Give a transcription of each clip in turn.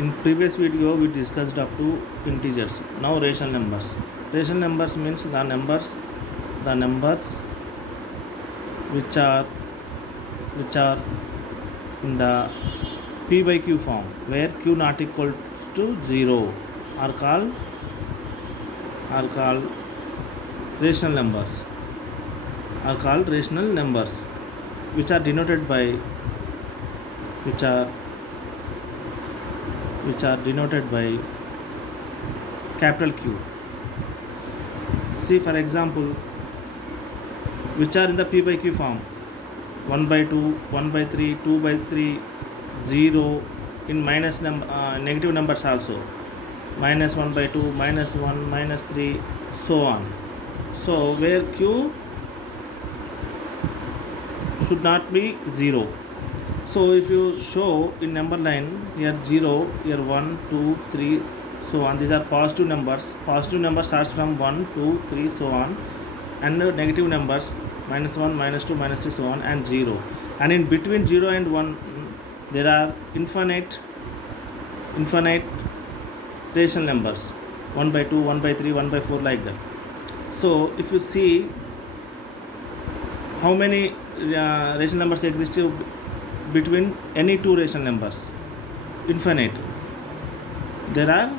In previous video we discussed up to integers. Now rational numbers. Rational numbers means the numbers which are in the p by q form, where q not equal to 0 are called rational numbers. Are called rational numbers, which are denoted by capital Q. See, for example, which are in the p by q form: 1 by 2, 1 by 3, 2 by 3, 0, in negative numbers also, minus 1 by 2, minus 1, minus 3, so on. So where q should not be 0. So if you show in number line, here 0, here 1, 2, 3, so on, these are positive numbers. Positive number starts from 1, 2, 3, so on, and negative numbers minus 1, minus 2, minus 3, so on, and 0. And in between 0 and 1 there are infinite rational numbers, 1 by 2, 1 by 3, 1 by 4, like that. So if you see how many rational numbers exist between any two rational numbers, infinite. There are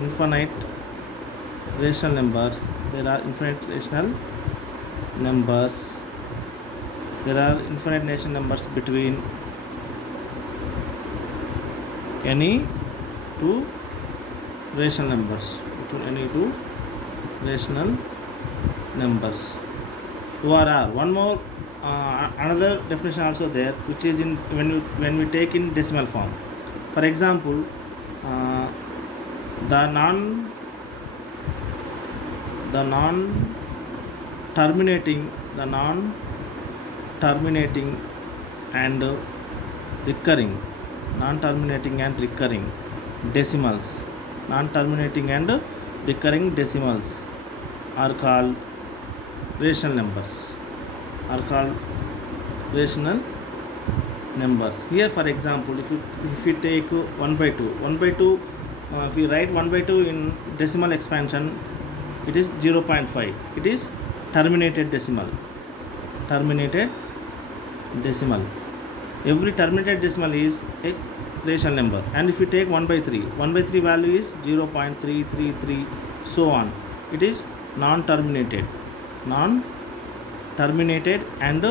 infinite rational numbers. There are infinite rational numbers between any two rational numbers. ORR. One more another definition also there, which is in when we take in decimal form. For example, the non terminating and recurring decimals. Non-terminating and recurring decimals are called rational numbers. Here, for example, if you take 1 by 2, if you write 1 by 2 in decimal expansion, it is 0.5. It is terminated decimal. Every terminated decimal is a rational number. And if you take 1 by 3 value is 0.333, so on. It is non-terminated and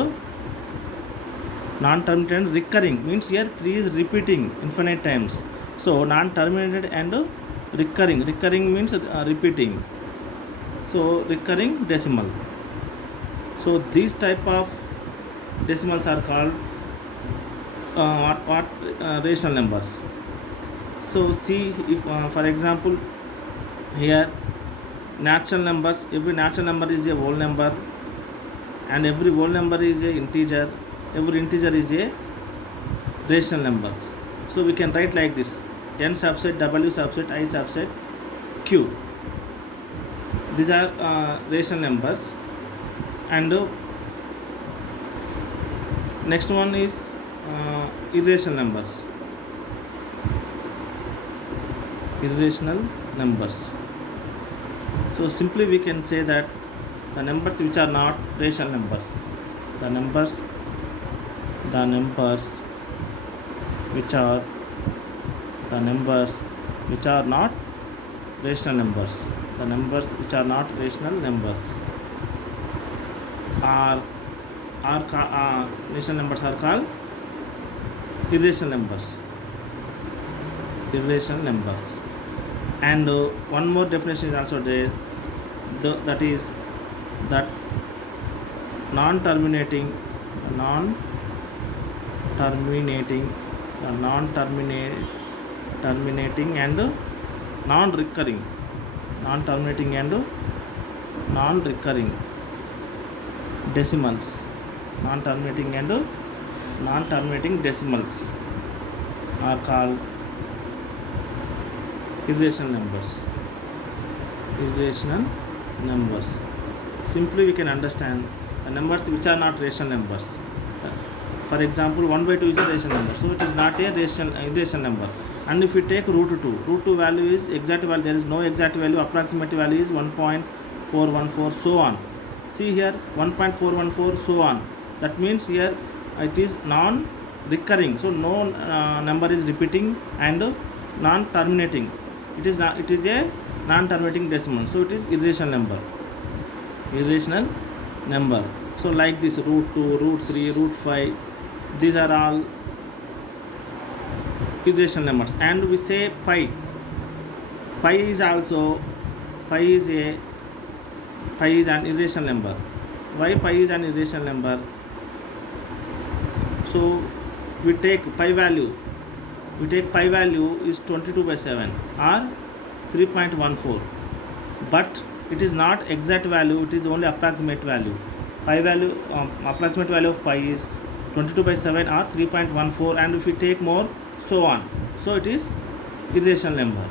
recurring, means here 3 is repeating infinite times. So non-terminated and recurring means repeating. So recurring decimal. So these type of decimals are called rational numbers. So see, if for example here natural numbers, every natural number is a whole number, and every whole number is a integer. Every integer is a rational number. So we can write like this: n subset w subset I subset q. These are rational numbers. And next one is irrational numbers. So simply we can say that the numbers which are not rational numbers, the numbers which are not rational numbers, are rational numbers are called irrational numbers. And one more definition is also there, that is that non-terminating and non-recurring decimals. Non-terminating decimals are called irrational numbers. Simply we can understand the numbers which are not rational numbers. For example, 1 by 2 is a rational number, so it is not a irrational number. And if we take root 2 value is exact value, there is no exact value, approximate value is 1.414, so on. See here 1.414, so on. That means here it is non-recurring, so no number is repeating and non-terminating. It is a non-terminating decimal, so it is irrational number. So like this, root 2, root 3, root 5, these are all irrational numbers. And we say pi is an irrational number. Why pi is an irrational number? So we take pi value is 22 by 7 or 3.14, but it is not exact value, it is only approximate value. Pi value, approximate value of pi is 22 by 7 or 3.14, and if we take more, so on. So it is irrational number.